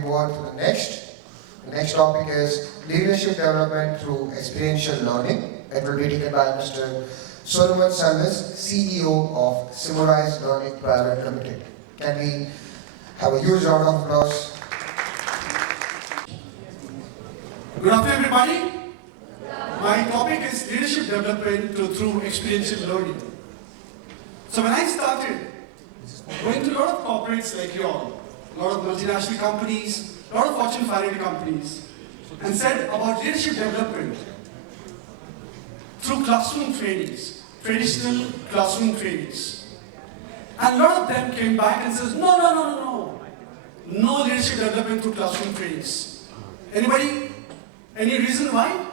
move on to the next. The next topic is leadership development through experiential learning. It will be taken by Mr. Salvis, CEO of SimuRise Learning Pvt. Can we have a huge round of applause? Good afternoon, everybody. My topic is leadership development through experiential learning. So when I started going to a lot of corporates like you all, a lot of multinational companies, a lot of Fortune 500 companies, and said about leadership development through classroom trainings, traditional classroom trainings. And a lot of them came back and says, no leadership development through classroom trainings. Anybody? Any reason why?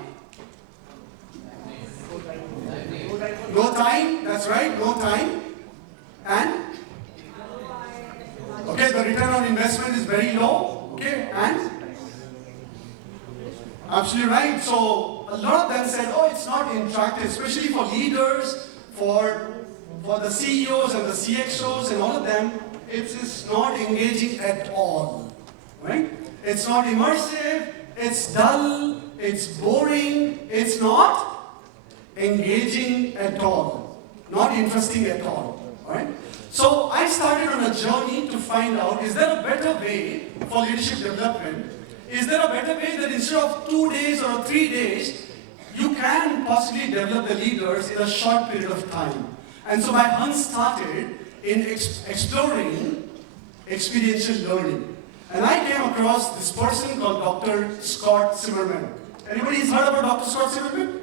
No time, that's right, no time. And? Okay, the return on investment is very low. Okay, and? Absolutely right. So a lot of them said, oh, it's not interactive, especially for leaders, for the CEOs and the CXOs and all of them, it's not engaging at all. Right? It's not immersive, it's dull, it's boring, it's not engaging at all, not interesting at all. Right? So I started on a journey to find out, is there a better way for leadership development? Is there a better way that instead of 2 days or 3 days, you can possibly develop the leaders in a short period of time? And so my hunt started in exploring experiential learning. And I came across this person called Dr. Scott Zimmerman. Anybody's heard about Dr. Scott Zimmerman?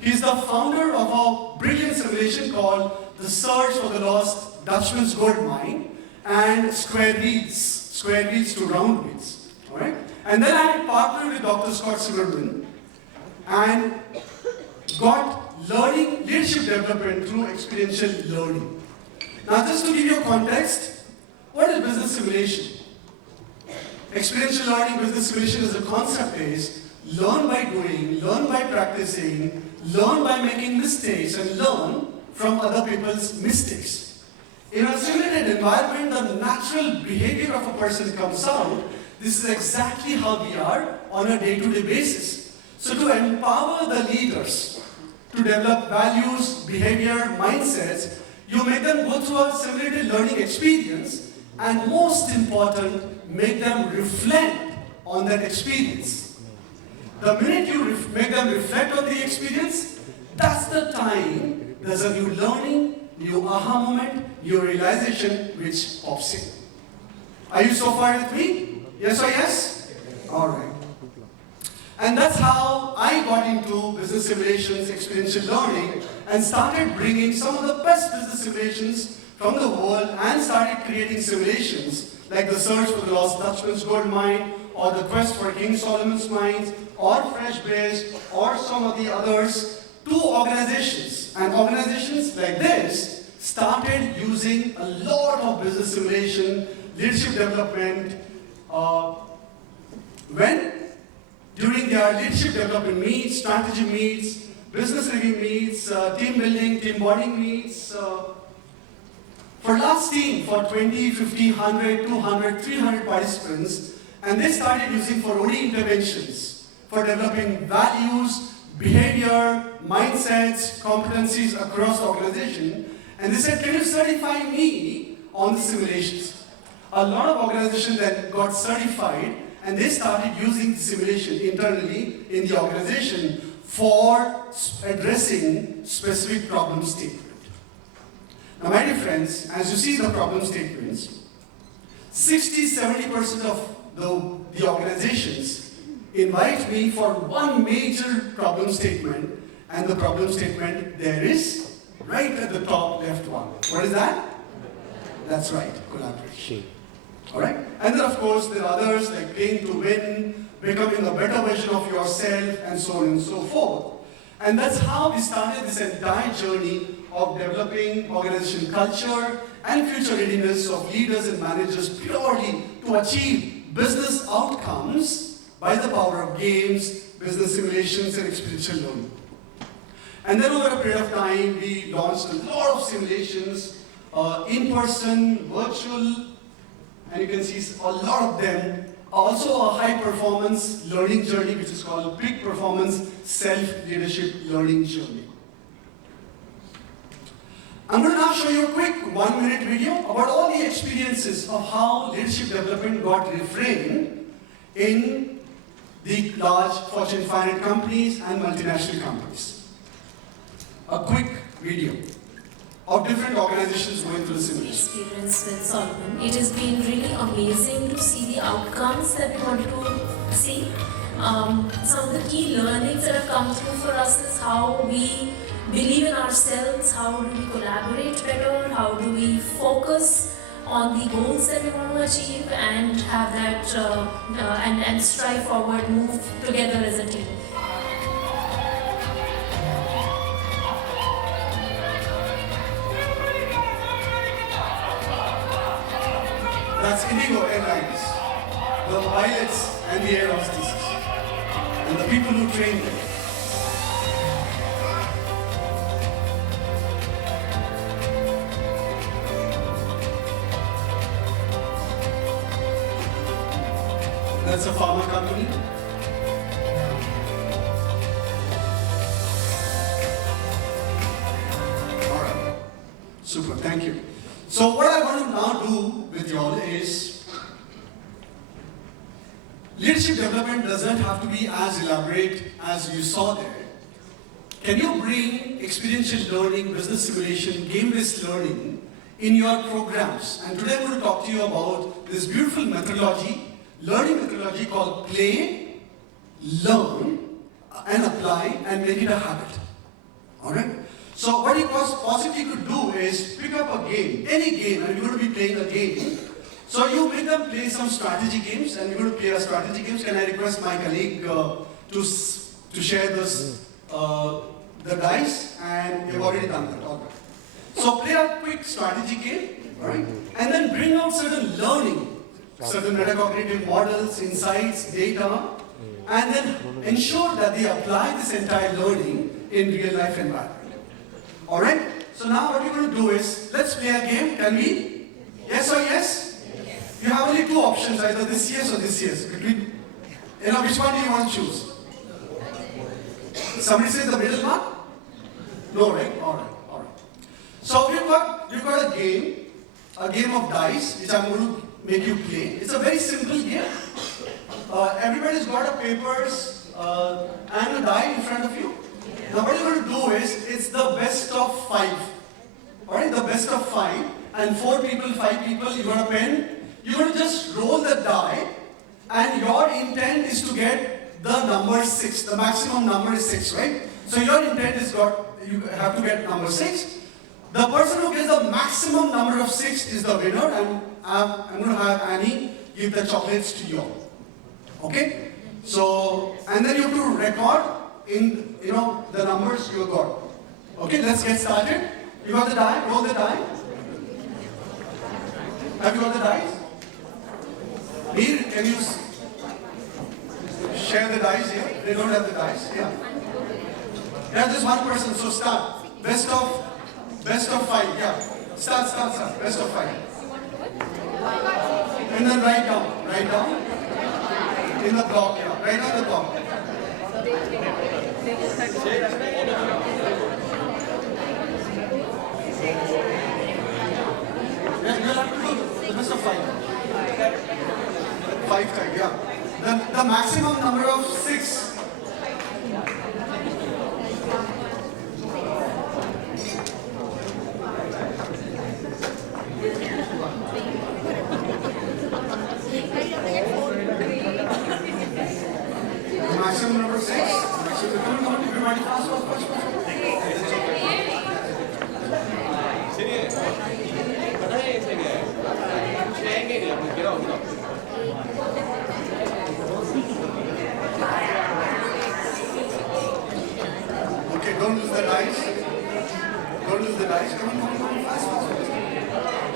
He's the founder of a brilliant simulation called The Search for the Lost Dutchman's Gold Mine and Square Wheels to Round Wheels. All right? And then I partnered with Dr. Scott Zimmerman and got leadership development through experiential learning. Now, just to give you a context, what is business simulation? Experiential learning business simulation as a concept is learn by doing, learn by practicing, learn by making mistakes, and learn from other people's mistakes. In a simulated environment, the natural behavior of a person comes out. This is exactly how we are on a day-to-day basis. So to empower the leaders to develop values, behavior, mindsets, you make them go through a simulated learning experience, and most important, make them reflect on that experience. The minute you make them reflect on the experience, that's the time there's a new learning, new aha moment, new realization which pops in. Are you so far with me? Yes or yes? All right. And that's how I got into business simulations, experiential learning, and started bringing some of the best business simulations from the world and started creating simulations like the Search for the Lost Dutchman's Gold Mine, or the Quest for King Solomon's Mines, or Fresh Base, or some of the others to organizations. And organizations like this started using a lot of business simulation, leadership development, during their leadership development meets, strategy meets, business review meets, team building, team bonding meets, for large team, for 20, 50, 100, 200, 300 participants, and they started using for OD interventions, for developing values, behavior, mindsets, competencies across the organization. And they said, can you certify me on the simulations? A lot of organizations then got certified, and they started using the simulation internally in the organization for addressing specific problem statement. Now, my dear friends, as you see the problem statements, 60-70% of the organizations invite me for one major problem statement, and the problem statement there is right at the top left one. What is that? That's right, collaboration. All right? And then, of course, there are others like playing to win, becoming a better version of yourself, and so on and so forth. And that's how we started this entire journey of developing organization culture and future readiness of leaders and managers purely to achieve business outcomes by the power of games, business simulations, and experiential learning. And then over a period of time, we launched a lot of simulations, in-person, virtual, and you can see a lot of them. Also a high performance learning journey, which is called peak performance self-leadership learning journey. I'm going to now show you a quick 1-minute video about all the experiences of how leadership development got reframed in the large Fortune 500 companies and multinational companies. A quick video of different organizations going through the simulation. Experience with Solomon. It has been really amazing to see the outcomes that we wanted to see. Some of the key learnings that have come through for us is how we believe in ourselves, how do we collaborate better, how do we focus on the goals that we want to achieve and have that and strive forward, move together as a team. That's Indigo Airlines, the pilots and the air hostesses, and the people who train them. That's a pharma company. All right. Super, thank you. So what I want to now do with you all is, leadership development doesn't have to be as elaborate as you saw there. Can you bring experiential learning, business simulation, game-based learning in your programs? And today I'm going to talk to you about this beautiful methodology, learning methodology called play, learn, and apply, and make it a habit. All right? So what you possibly could do is pick up a game, any game, and you're going to be playing a game. So you make them play some strategy games, and you're going to play a strategy games. Can I request my colleague to share this, the dice? And you've already done that. All right. So play a quick strategy game, all right? And then bring out certain learning, certain metacognitive models, insights, data, and then ensure that they apply this entire learning in real life environment. All right? So now what we're going to do is, let's play a game. Can we? Yes or yes? Yes. You have only two options, either this yes or this yes. Between, which one do you want to choose? Somebody says the middle one? No, right? All right, all right. So you've got a game of dice, which I'm going to make you play. It's a very simple game. Everybody's got a papers and a die in front of you. Now what you're going to do is, it's the best of 5. Alright, the best of 5. And 4 people, 5 people, you got a pen. You're going to just roll the die. And your intent is to get the number 6. The maximum number is 6, right? So your intent is you have to get number 6. The person who gets the maximum number of 6 is the winner. And I'm going to have Annie give the chocolates to you. Okay? So, and then you have to record in the numbers you got. Okay, let's get started. You got the die? Roll the die. Have you got the dice? Mir, can you share the dice here? They don't have the dice. Yeah. Yeah, just one person. So start. Best of 5. Yeah. Start. Best of 5. And then write down. In the block. Yeah. Write on the block. Yeah, you have to do the best of 5. 5 times, yeah. The maximum number of 6. The maximum number 6. Come on, everybody fast. Okay, don't lose the dice. Come on, fast.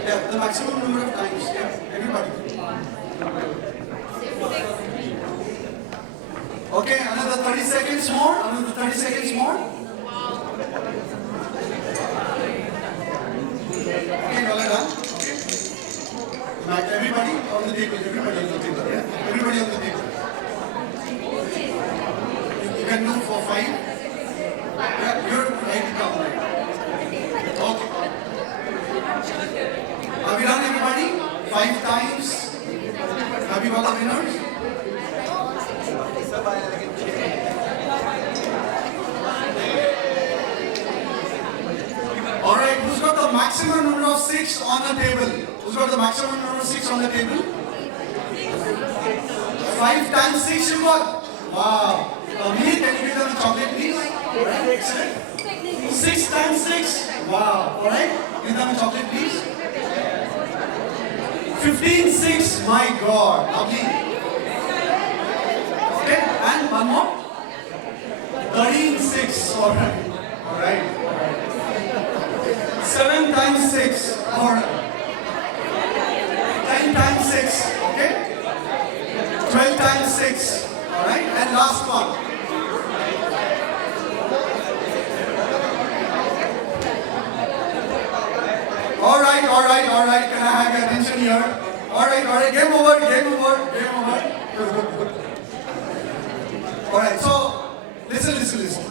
Yeah, the maximum number of times. Yeah, everybody. Okay, another 30 seconds more. Okay, all done. Okay. Everybody. table. Everybody on the table. Yeah? Everybody on the table. You can do for 5. Yeah, you're write it down. Okay. Have we done everybody? 5 times. Have you got the winners? Alright, who's got the maximum number of 6 on the table? Who's got the maximum number of 6 on the table? 5 times 6 you got? Wow. Can you give them a chocolate please? Alright, excellent. 6 times 6. Wow. Alright, give them a chocolate please. 15, 6. My God. Lovely. Okay, and one more. 13, 6. Alright. Alright. 7 times 6, or 10 times 6, okay? 12 times 6, alright? And last one. Alright, can I have your attention here? Alright, game over. Alright, so, listen.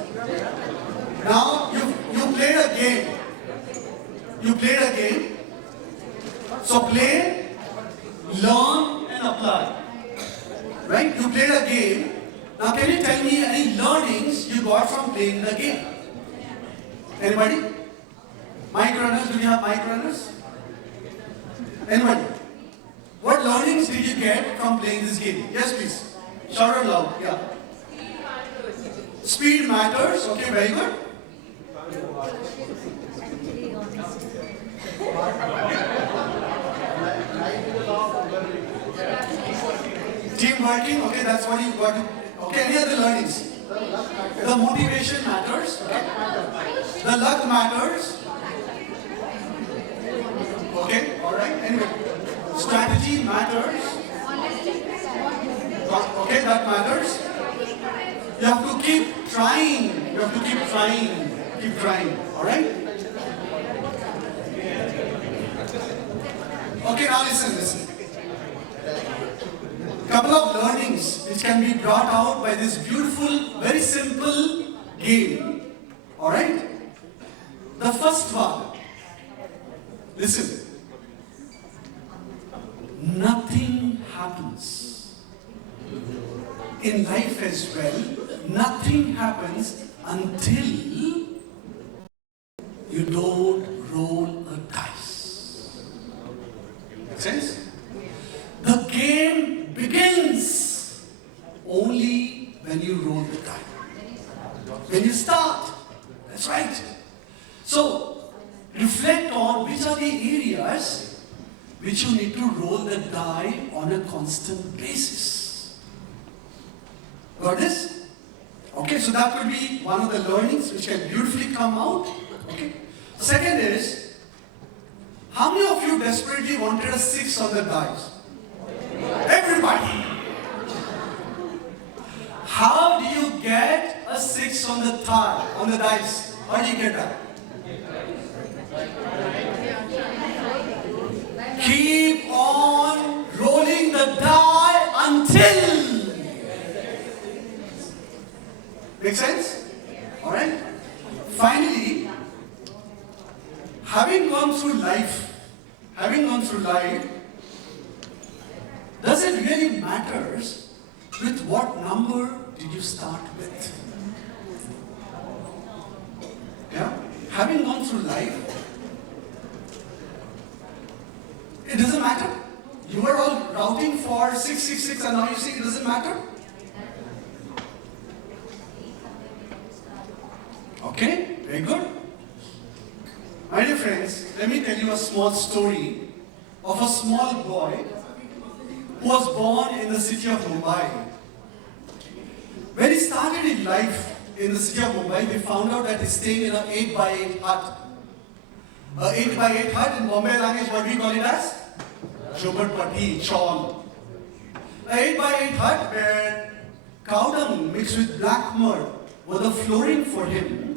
Now, you played a game. So play, learn and apply. Right? You played a game. Now can you tell me any learnings you got from playing the game? Anybody? Mic runners, do we have mic runners? Anybody? What learnings did you get from playing this game? Yes please. Shout out loud. Yeah. Speed matters. Okay, very good. Team working, okay, that's what you got. Okay, any other learnings? The motivation matters. Okay. The luck matters. Okay, alright. Anyway, strategy matters. Okay, that matters. You have to keep trying. Keep trying. Alright? Okay, now listen. Couple of learnings which can be brought out by this beautiful, very simple game. Alright? The first one. Listen. Nothing happens. In life as well, nothing happens until you don't roll a dice. Make sense? The game begins only when you roll the dice. When you start. That's right. So, reflect on which are the areas which you need to roll the die on a constant basis. Got this? Okay, so that could be one of the learnings which can beautifully come out. Okay. Second is, how many of you desperately wanted a 6 on the dice? Everybody. How do you get a 6 on the dice? How do you get that? Keep on rolling the die until. Make sense? Alright? Finally, having gone through life, does it really matters with what number did you start with? Yeah? Having gone through life, it doesn't matter. You were all routing for 666 and now you see it doesn't matter. Okay, very good. My dear friends, let me tell you a small story of a small boy who was born in the city of Mumbai. When he started in life in the city of Mumbai, we found out that he's staying in an 8x8 hut. An 8x8 hut in Bombay language, what we call it as? Jhoparpati, chawl. An 8x8 hut where cow dung mixed with black mud were the flooring for him.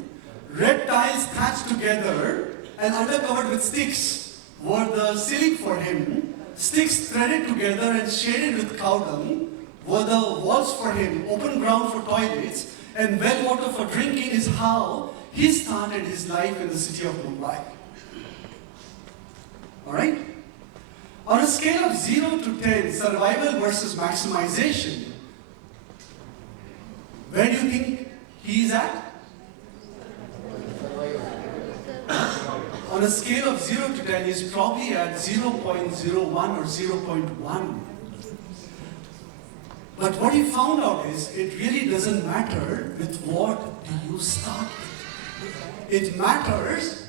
Red tiles thatched together and undercovered with sticks were the ceiling for him. sticks threaded together and shaded with cow dung were the walls for him, open ground for toilets, and well water for drinking is how he started his life in the city of Mumbai. Alright? On a scale of 0 to 10, survival versus maximization, where do you think he is at? On a scale of 0 to 10, he's probably at 0.01 or 0.1. But what he found out is, it really doesn't matter with what do you start with. It matters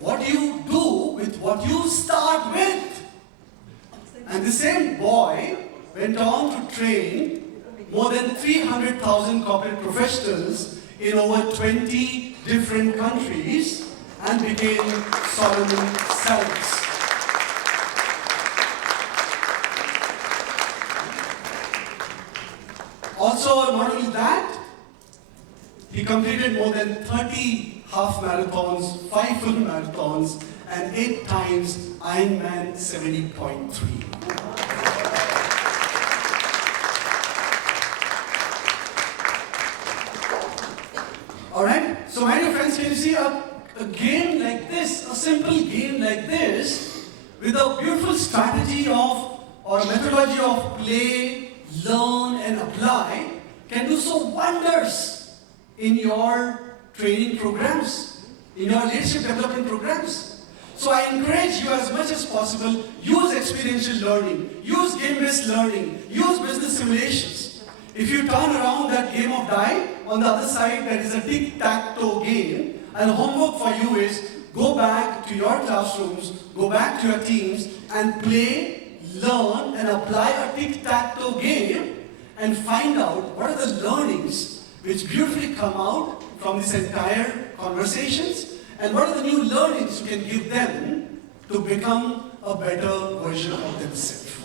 what you do with what you start with. And the same boy went on to train more than 300,000 corporate professionals in over 20 different countries and became Solomon Salvis. Also, not only that, he completed more than 30 half marathons, 5 full marathons, and 8 times Ironman 70.3. Alright, so my dear friends, can you see a game like this, a simple game like this, with a beautiful strategy of, or methodology of play, learn and apply, can do so wonders in your training programs, in your leadership development programs. So I encourage you as much as possible, use experiential learning, use game-based learning, use business simulations. If you turn around that game of die, on the other side there is a tic-tac-toe game, and homework for you is go back to your classrooms, go back to your teams and play, learn and apply a tic-tac-toe game and find out what are the learnings which beautifully come out from this entire conversations and what are the new learnings you can give them to become a better version of themselves.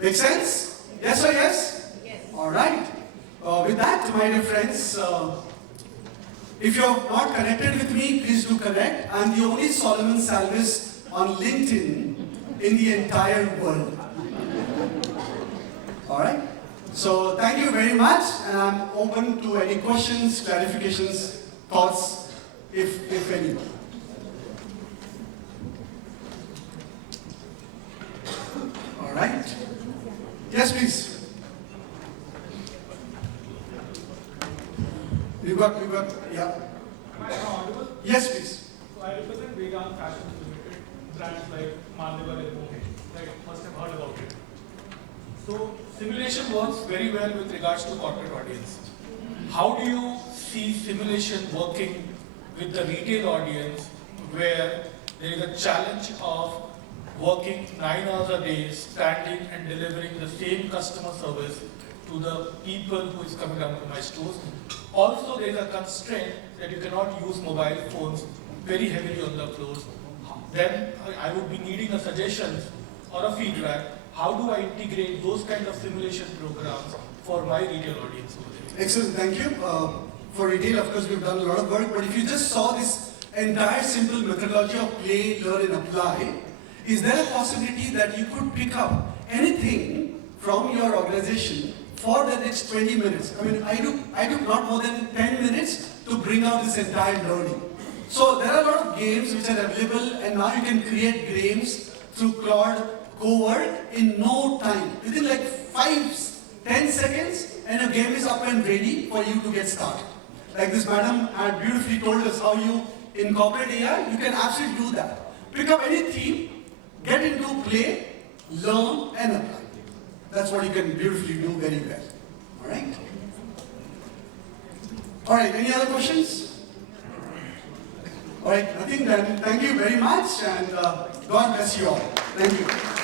Make sense? Yes or yes? Yes. Alright. With that, my dear friends, if you are not connected with me, please do connect. I am the only Solomon Salvis on LinkedIn in the entire world. Alright? So thank you very much, and I'm open to any questions, clarifications, thoughts, if any. Alright? Yes, please. You got, yeah. Am I audible? Yes, please. So I represent Vegan Fashion Limited, brands like Mandival and Mohe. Like, must have heard about it. So simulation works very well with regards to corporate audience. How do you see simulation working with the retail audience where there is a challenge of working 9 hours a day, standing and delivering the same customer service to the people who is coming down to my stores? Also, there is a constraint that you cannot use mobile phones very heavily on the floors. Then I would be needing a suggestion or a feedback. How do I integrate those kind of simulation programs for my retail audience? Excellent, thank you. For retail, of course, we've done a lot of work, but if you just saw this entire simple methodology of play, learn and apply, is there a possibility that you could pick up anything from your organization for the next 20 minutes? I mean, I took not more than 10 minutes to bring out this entire learning. So there are a lot of games which are available, and now you can create games through Claude Cowork in no time. Within like 5-10 seconds, and a game is up and ready for you to get started. Like this madam had beautifully told us how you incorporate AI, you can absolutely do that. Pick up any theme, get into play, learn and apply. That's what you can beautifully do very well. Alright? Alright, any other questions? Alright, nothing then. Thank you very much, and God bless you all. Thank you.